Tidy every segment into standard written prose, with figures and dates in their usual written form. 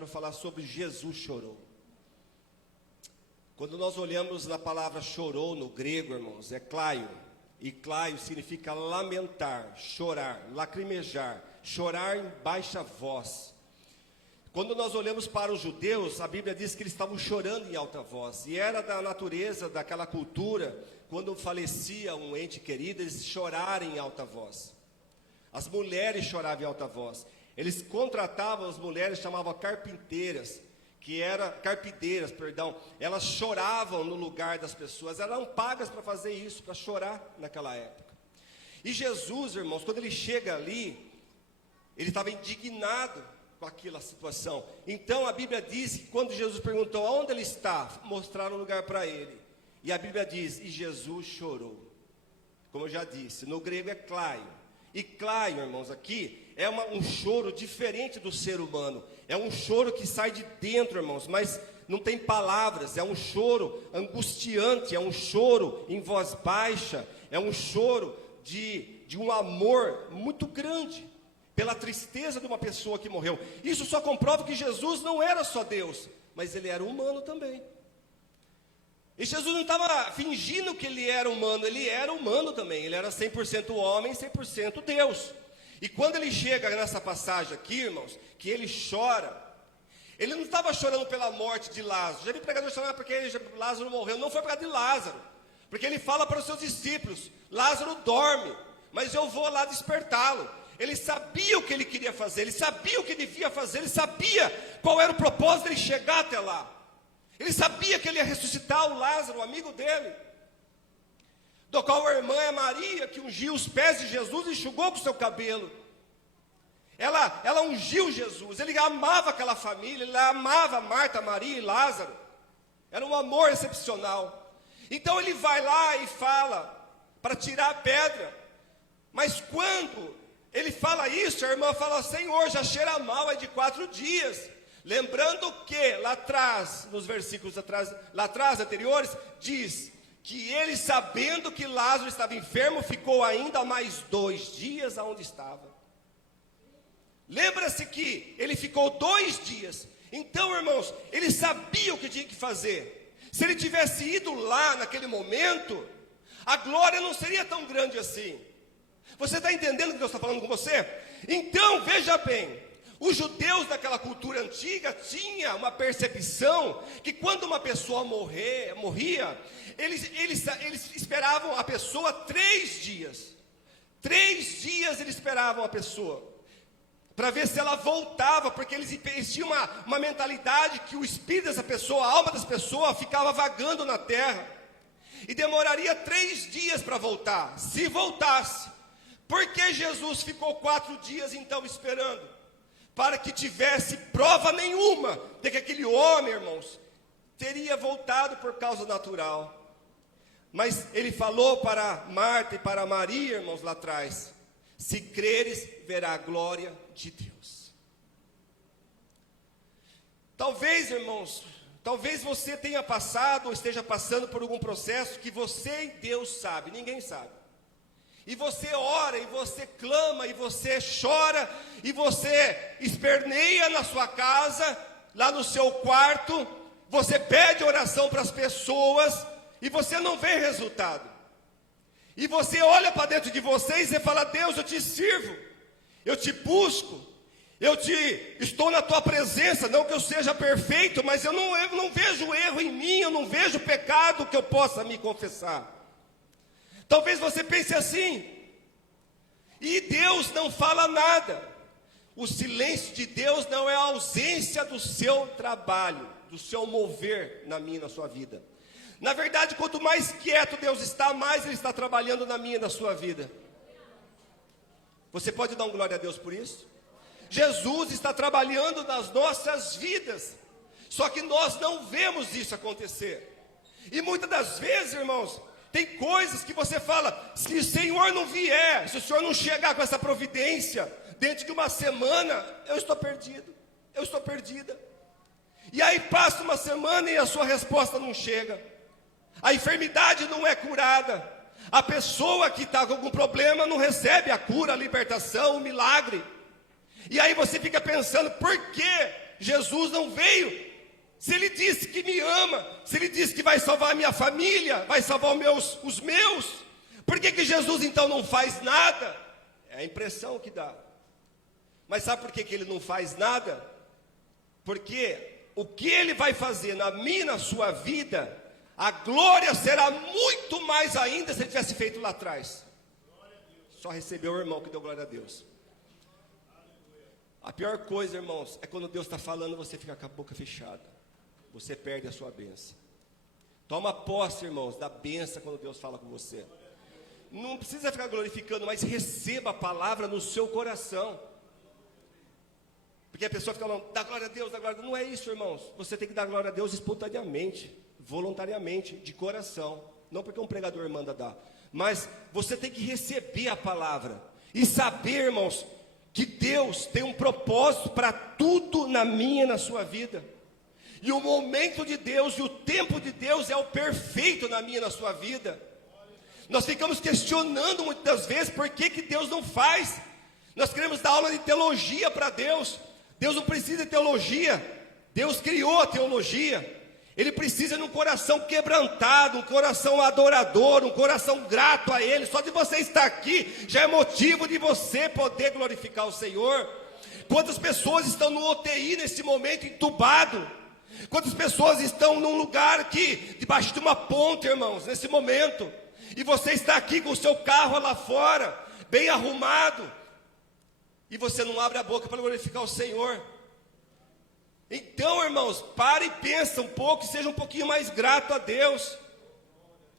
quero falar sobre Jesus chorou. Quando nós olhamos na palavra chorou no grego, irmãos, é klaio. E klaio significa lamentar, chorar, lacrimejar, chorar em baixa voz. Quando nós olhamos para os judeus, a Bíblia diz que eles estavam chorando em alta voz. E era da natureza daquela cultura, quando falecia um ente querido, eles chorarem em alta voz. As mulheres choravam em alta voz. Eles contratavam as mulheres, chamavam carpinteiras, carpideiras, elas choravam no lugar das pessoas, eram pagas para fazer isso, para chorar naquela época. E Jesus, irmãos, quando ele chega ali, ele estava indignado com aquela situação. Então a Bíblia diz que quando Jesus perguntou aonde ele está, mostraram um lugar para ele. E a Bíblia diz, e Jesus chorou. Como eu já disse, no grego é klaio. E klaio, irmãos, aqui é um choro diferente do ser humano. É um choro que sai de dentro, irmãos, mas não tem palavras. É um choro angustiante, é um choro em voz baixa, é um choro de um amor muito grande pela tristeza de uma pessoa que morreu. Isso só comprova que Jesus não era só Deus, mas ele era humano também. E Jesus não estava fingindo que ele era humano também. Ele era 100% homem, 100% Deus. E quando ele chega nessa passagem aqui, irmãos, que ele chora, ele não estava chorando pela morte de Lázaro. Já vi pregador chorar porque Lázaro morreu. Não foi por causa de Lázaro, porque ele fala para os seus discípulos, Lázaro dorme, mas eu vou lá despertá-lo. Ele sabia o que ele queria fazer, ele sabia o que devia fazer, ele sabia qual era o propósito dele chegar até lá. Ele sabia que ele ia ressuscitar o Lázaro, o amigo dele, do qual a irmã é Maria, que ungiu os pés de Jesus e enxugou com o seu cabelo. Ela ungiu Jesus, ele amava aquela família, ele amava Marta, Maria e Lázaro. Era um amor excepcional. Então ele vai lá e fala para tirar a pedra. Mas quando ele fala isso, a irmã fala, Senhor, já cheira mal, é de 4 dias. Lembrando que lá atrás, nos versículos lá atrás anteriores, diz que ele, sabendo que Lázaro estava enfermo, ficou ainda mais 2 dias aonde estava. Lembra-se que ele ficou 2 dias. Então, irmãos, ele sabia o que tinha que fazer. Se ele tivesse ido lá naquele momento, a glória não seria tão grande assim. Você está entendendo o que Deus está falando com você? Então, veja bem, os judeus daquela cultura antiga tinham uma percepção que quando uma pessoa morria, eles esperavam a pessoa 3 dias. 3 dias eles esperavam a pessoa, para ver se ela voltava, porque eles tinham uma mentalidade que o espírito dessa pessoa, a alma dessa pessoa, ficava vagando na terra, e demoraria 3 dias para voltar, se voltasse. Por que Jesus ficou 4 dias então esperando? Para que tivesse prova nenhuma de que aquele homem, irmãos, teria voltado por causa natural. Mas ele falou para Marta e para Maria, irmãos, lá atrás, se creres, verá a glória de Deus. Talvez, irmãos, talvez você tenha passado ou esteja passando por algum processo que você e Deus sabe, ninguém sabe. E você ora, e você clama, e você chora, e você esperneia na sua casa, lá no seu quarto, você pede oração para as pessoas, e você não vê resultado. E você olha para dentro de você e você fala, Deus, eu te sirvo, eu te busco, estou na tua presença, não que eu seja perfeito, mas eu não vejo erro em mim, eu não vejo pecado que eu possa me confessar. Talvez você pense assim, e Deus não fala nada. O silêncio de Deus não é a ausência do seu trabalho, do seu mover na minha e na sua vida. Na verdade, quanto mais quieto Deus está, mais Ele está trabalhando na minha e na sua vida. Você pode dar um glória a Deus por isso? Jesus está trabalhando nas nossas vidas, só que nós não vemos isso acontecer. E muitas das vezes, irmãos, tem coisas que você fala, se o Senhor não vier, se o Senhor não chegar com essa providência, dentro de uma semana, eu estou perdido, eu estou perdida. E aí passa uma semana e a sua resposta não chega. A enfermidade não é curada. A pessoa que está com algum problema não recebe a cura, a libertação, o milagre. E aí você fica pensando, por que Jesus não veio? Se Ele disse que me ama, se Ele disse que vai salvar a minha família, vai salvar os meus, por que Jesus então não faz nada? É a impressão que dá. Mas sabe por que Ele não faz nada? Porque o que Ele vai fazer na minha e na sua vida, a glória será muito mais ainda se Ele tivesse feito lá atrás. Só recebeu o irmão que deu glória a Deus. A pior coisa, irmãos, é quando Deus está falando, você fica com a boca fechada. Você perde a sua bênção. Toma posse, irmãos, da bênção quando Deus fala com você. Não precisa ficar glorificando, mas receba a palavra no seu coração. Porque a pessoa fica falando, dá glória a Deus, dá glória a Deus. Não é isso, irmãos. Você tem que dar glória a Deus espontaneamente, voluntariamente, de coração. Não porque um pregador manda dar. Mas você tem que receber a palavra. E saber, irmãos, que Deus tem um propósito para tudo na minha e na sua vida. E o momento de Deus e o tempo de Deus é o perfeito na minha e na sua vida. Nós ficamos questionando muitas vezes por que Deus não faz. Nós queremos dar aula de teologia para Deus. Deus não precisa de teologia. Deus criou a teologia. Ele precisa de um coração quebrantado, um coração adorador, um coração grato a Ele. Só de você estar aqui já é motivo de você poder glorificar o Senhor. Quantas pessoas estão no UTI nesse momento entubado? Quantas pessoas estão num lugar aqui, debaixo de uma ponte, irmãos, nesse momento? E você está aqui com o seu carro lá fora, bem arrumado, e você não abre a boca para glorificar o Senhor. Então, irmãos, pare e pensa um pouco, seja um pouquinho mais grato a Deus.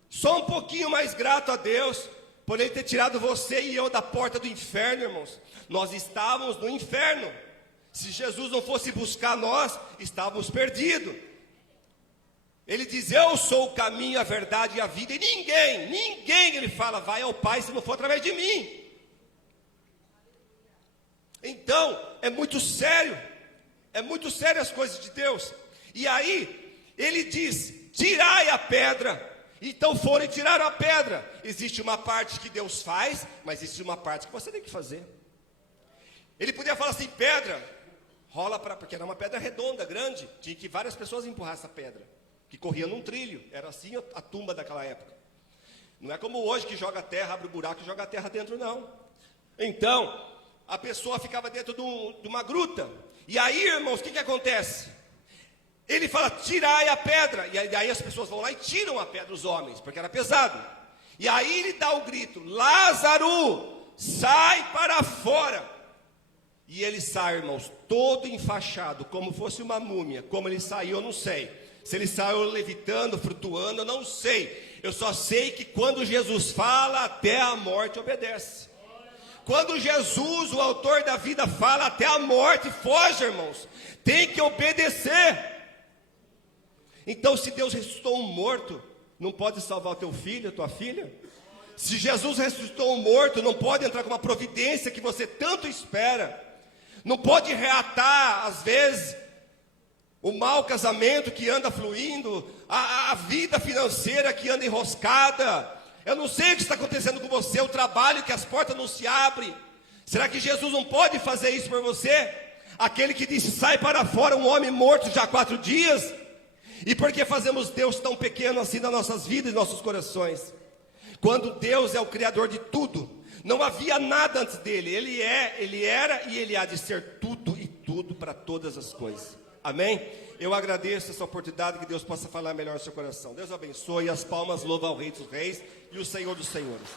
Só um pouquinho mais grato a Deus, por Ele ter tirado você e eu da porta do inferno, irmãos. Nós estávamos no inferno. Se Jesus não fosse buscar nós, estávamos perdidos. Ele diz, eu sou o caminho, a verdade e a vida. E ninguém, ele fala, vai ao Pai se não for através de mim. Então, é muito sério as coisas de Deus. E aí, ele diz, tirai a pedra. Então foram e tiraram a pedra. Existe uma parte que Deus faz, mas existe uma parte que você tem que fazer. Ele podia falar assim, pedra, rola para... Porque era uma pedra redonda, grande. Tinha que várias pessoas empurrar essa pedra, que corria num trilho. Era assim a tumba daquela época. Não é como hoje que joga a terra, abre o buraco e joga a terra dentro, não. Então, a pessoa ficava dentro de uma gruta. E aí, irmãos, o que acontece? Ele fala, tirai a pedra. E aí as pessoas vão lá e tiram a pedra, os homens, porque era pesado. E aí ele dá o grito, Lázaro, sai para fora. E ele sai, irmãos, todo enfaixado, como fosse uma múmia. Como ele saiu, eu não sei. Se ele saiu levitando, flutuando, eu não sei. Eu só sei que quando Jesus fala, até a morte obedece. Quando Jesus, o autor da vida, fala, até a morte foge, irmãos. Tem que obedecer. Então, se Deus ressuscitou um morto, não pode salvar o teu filho, a tua filha? Se Jesus ressuscitou um morto, não pode entrar com uma providência que você tanto espera? Não pode reatar, às vezes, o mau casamento que anda fluindo, a vida financeira que anda enroscada? Eu não sei o que está acontecendo com você, o trabalho que as portas não se abrem. Será que Jesus não pode fazer isso por você? Aquele que disse, sai para fora um homem morto já há 4 dias. E por que fazemos Deus tão pequeno assim nas nossas vidas e nossos corações? Quando Deus é o Criador de tudo, não havia nada antes dele. Ele era e ele há de ser tudo e tudo para todas as coisas. Amém? Eu agradeço essa oportunidade, que Deus possa falar melhor no seu coração. Deus abençoe, as palmas louvam ao Rei dos Reis e o Senhor dos Senhores.